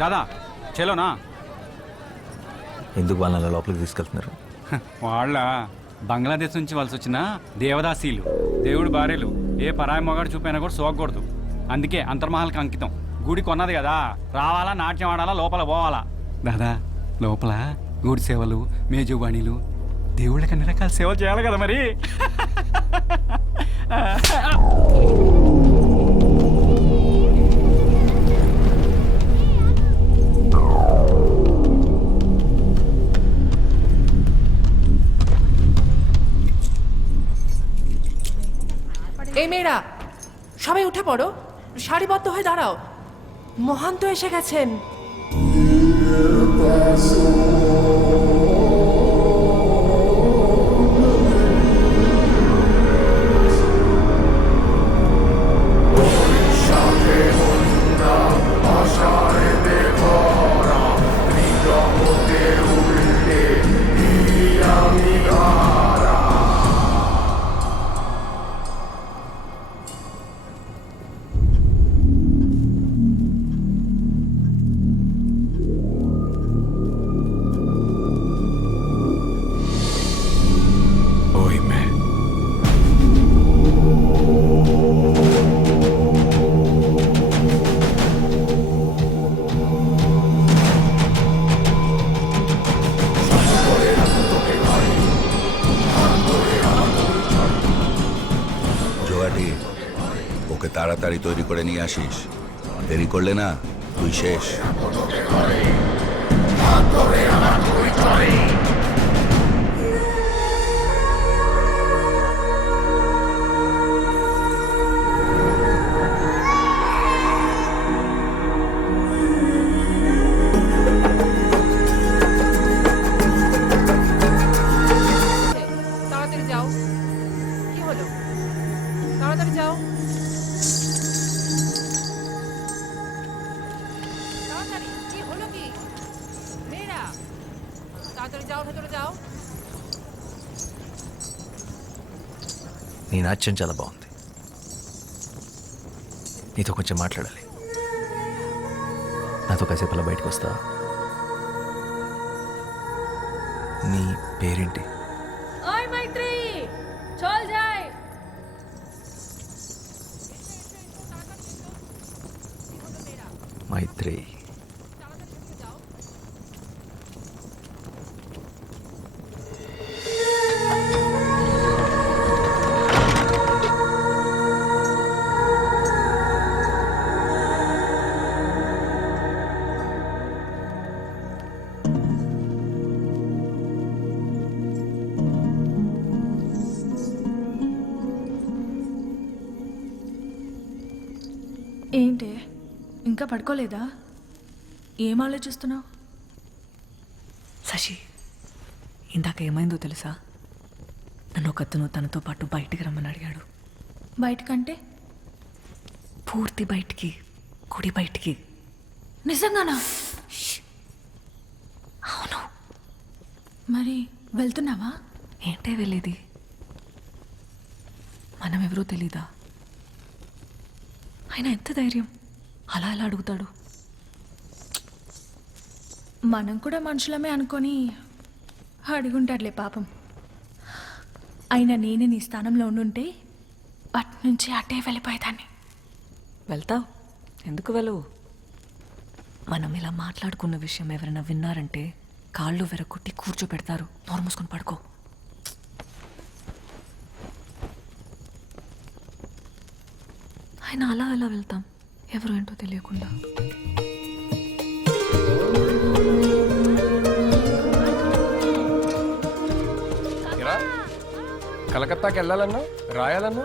దాదా చలోనా. ఎందుకు వాళ్ళని లోపలికి తీసుకెళ్తున్నారు? వాళ్ళ బంగ్లాదేశ్ నుంచి వలస వచ్చిన దేవదాసీలు, దేవుడు భార్యలు. ఏ పరాయి మొగాడు చూపైనా కూడా సోకూడదు. అందుకే అంతర్మహల్కి అంకితం. గుడి కొన్నది కదా, రావాలా, నాట్యం ఆడాలా, లోపల పోవాలా. దాదా లోపల గుడి సేవలు, మేజువాణిలు, దేవుళ్ళకి అన్ని రకాల సేవలు చేయాలి కదా మరి. এই মেয়েরা সবাই উঠে পড়ো, সারিবদ্ধ হয়ে দাঁড়াও, মহান তো এসে গেছেন। ওকে তাড়াতাড়ি তৈরি করে নিয়ে আসিস, দেরি করলে না তুই শেষ। তাড়াতাড়ি যাও, কি হলো? তাড়াতাড়ি যাও, তাড়াতাড়ি। কি হলো কি মেয়েরা? তাড়াতাড়ি যাও, ভেতরে যাও। నీ నాట్యం చాలా బాగుంది, నీతో కొంచెం మాట్లాడాలి. నాతో కాసేపు అలా బయటకు వస్తా? నీ పేరేంటి? ওই మైత్రి চল যাই। మైత్రి. ఏంటి ఇంకా పడుకోలేదా? ఏం ఆలోచిస్తున్నావు? శశి, ఇందాక ఏమైందో తెలుసా? నన్ను ఒకతను తనతో పాటు బయటికి రమ్మని అడిగాడు. బయటకంటే? పూర్తి బయటికి, గుడి బయటికి. నిజంగానా? అవును. మరి వెళ్తున్నావా? ఏంటే వెళ్ళేది? మనం ఎవరో తెలీదా? ఆయన ఎంత ధైర్యం అలా ఎలా అడుగుతాడు? మనం కూడా మనుషులమే అనుకొని అడుగుంటాడులే పాపం. అయినా నేనే నీ స్థానంలో ఉండుంటే అటు నుంచి అటే వెళ్ళిపోయేదాన్ని. వెళ్తావు, ఎందుకు వెళ్ళవు? మనం ఇలా మాట్లాడుకున్న విషయం ఎవరైనా విన్నారంటే కాళ్ళు వెరగొట్టి కూర్చోపెడతారు. నోరు మూసుకొని పడుకో. ఆయన అలా ఎలా వెళ్తాం ఎవరు ఏంటో తెలియకుండా? కలకత్తాకి వెళ్ళాలన్నా, రాయాలన్నా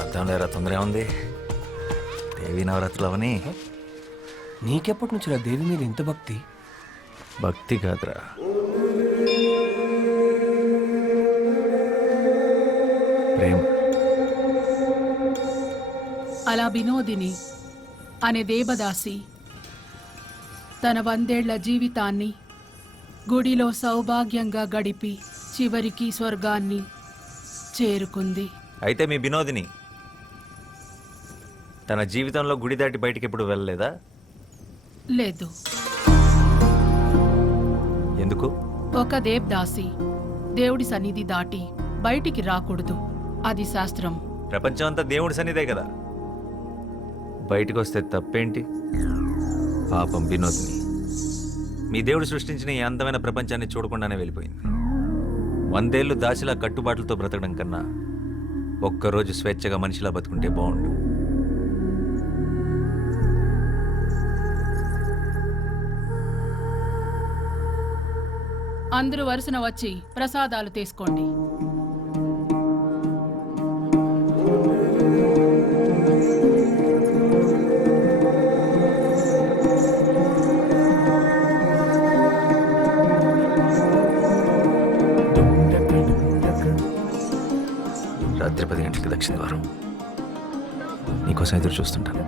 అర్థం లేరా, తొందర ఉంది. దేవి నవరాత్రులు అవని. నీకెప్పటి నుంచి దేవి మీద ఇంత భక్తి? భక్తి కాదురా, ప్రేమ. అలా వినోదిని అనే దేవదాసి తన 100 ఏళ్ల జీవితాన్ని గుడిలో సౌభాగ్యంగా గడిపి చివరికి స్వర్గాన్ని చేరుకుంది. అయితే మీ వినోదిని తన జీవితంలో గుడి దాటి బయటికి ఎప్పుడు వెళ్ళలేదా? లేదు. ఎందుకు? ఒక దేవదాసి దేవుడి సన్నిధి దాటి బయటికి రాకూడదు. అది శాస్త్రం. ప్రపంచం అంతా దేవుడి సన్నిధే కదా, బయటకు వస్తే తప్పేంటి? పాపం వినోద్ని మీ దేవుడు సృష్టించిన ఈ అందమైన ప్రపంచాన్ని చూడకుండానే వెళ్ళిపోయింది. 100 ఏళ్ళు దాచిలా కట్టుబాట్లతో బ్రతకడం కన్నా ఒక్కరోజు స్వేచ్ఛగా మనిషిలా బతుకుంటే బాగుండు. అందరూ వరుసన వచ్చి ప్రసాదాలు తీసుకోండి. రాత్రి 10 గంటలకి దక్షిణ ద్వారం. నీకోసం ఎదురు చూస్తుంటాను.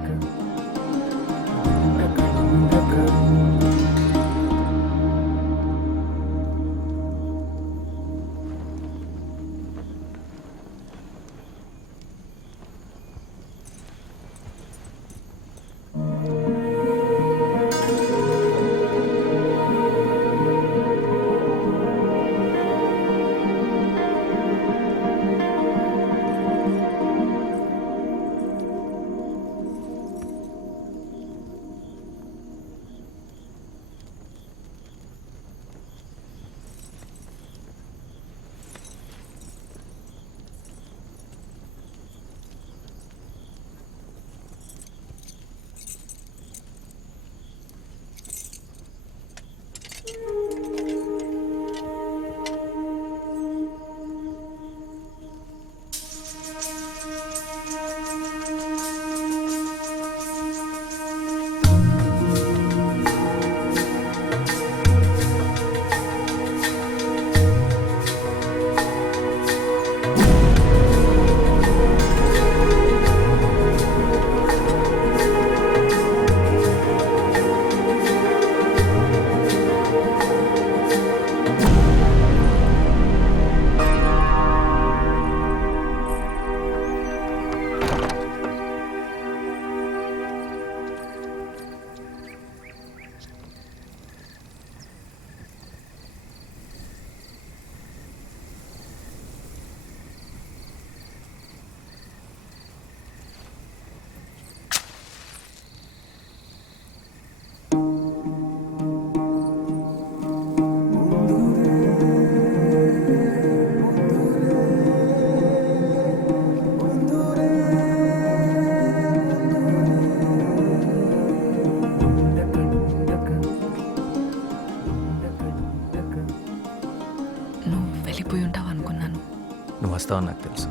నువ్వు వస్తావని నాకు తెలుసు.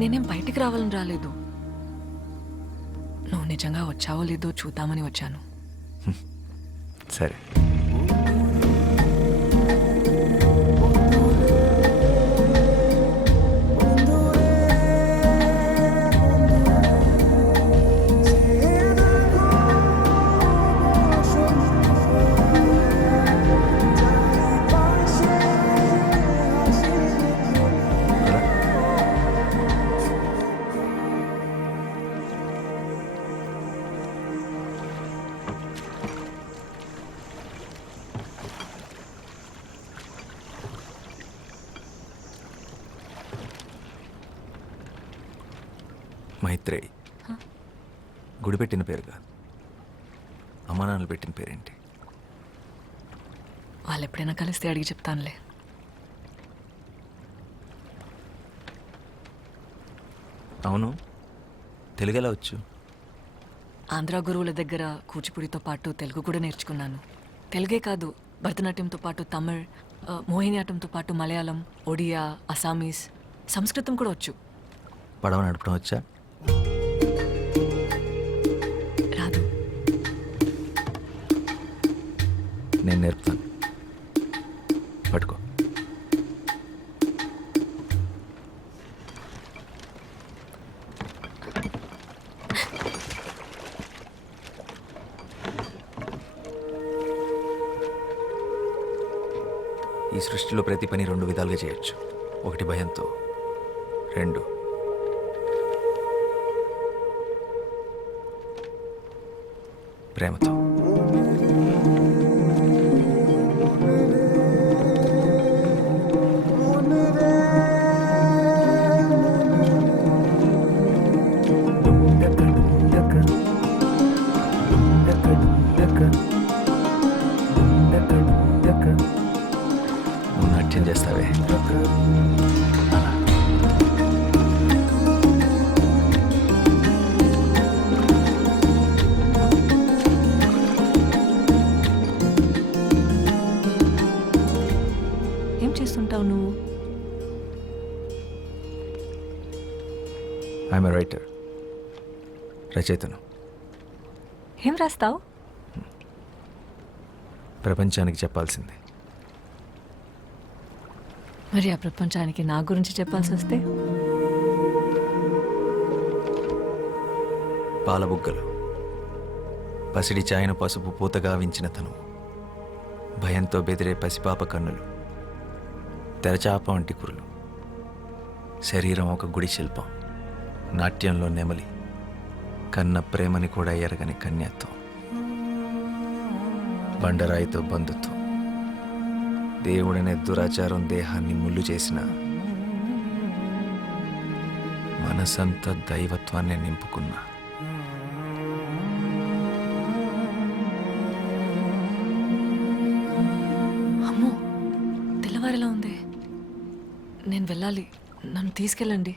నేనేం బయటికి రావాలని రాలేదు. నువ్వు నిజంగా వచ్చావో లేదో చూద్దామని వచ్చాను. సరే. మైత్రేయి గుడి పెట్టిన పేరు కాదు, అమ్మా నాన్నలు పెట్టిన పేరేంటి? వాళ్ళు ఎప్పుడైనా కలిస్తే అడిగి చెప్తానులే. అవును, తెలుగు ఎలా వచ్చు? ఆంధ్ర గురువుల దగ్గర కూచిపూడితో పాటు తెలుగు కూడా నేర్చుకున్నాను. తెలుగే కాదు, భరతనాట్యంతో పాటు తమిళ్, మోహినియాటంతో పాటు మలయాళం, ఒడియా, అసామీస్, సంస్కృతం కూడా వచ్చు. పడవ నడపడం వచ్చా? రాదు. నేను నేర్పుతాను, పట్టుకో. ఈ సృష్టిలో ప్రతి పని 2 విధాలుగా చేయొచ్చు. ఒకటి భయంతో, 2 ప్రేమతో. నువ్వు నాట్యం చేస్తావే అలా. ఏం చేస్తుంటావు నువ్వు? ఐఎమ్ ఎ రైటర్, రచయితను. ఏం రాస్తావు? ప్రపంచానికి చెప్పాల్సింది. మరి ఆ ప్రపంచానికి నా గురించి చెప్పాల్సి వస్తే? పాలబుగ్గలు, పసిడి చాయన పసుపు పూతగా వించిన తను, భయంతో బెదిరే పసిపాప కన్నులు, తెరచాప వంటి కురులు, శరీరం ఒక గుడి శిల్పం, నాట్యంలో నెమలి, కన్న ప్రేమని కూడా ఎరగని కన్యత్వం, బండరాయితో బంధుత్వం, దేవుడనే దురాచారం దేహాన్ని ముళ్ళు చేసిన మనసంతా దైవత్వాన్ని నింపుకున్న అమ్మో, తెల్లవారేలా ఉంది. నేను వెళ్ళాలి, నన్ను తీసుకెళ్ళండి.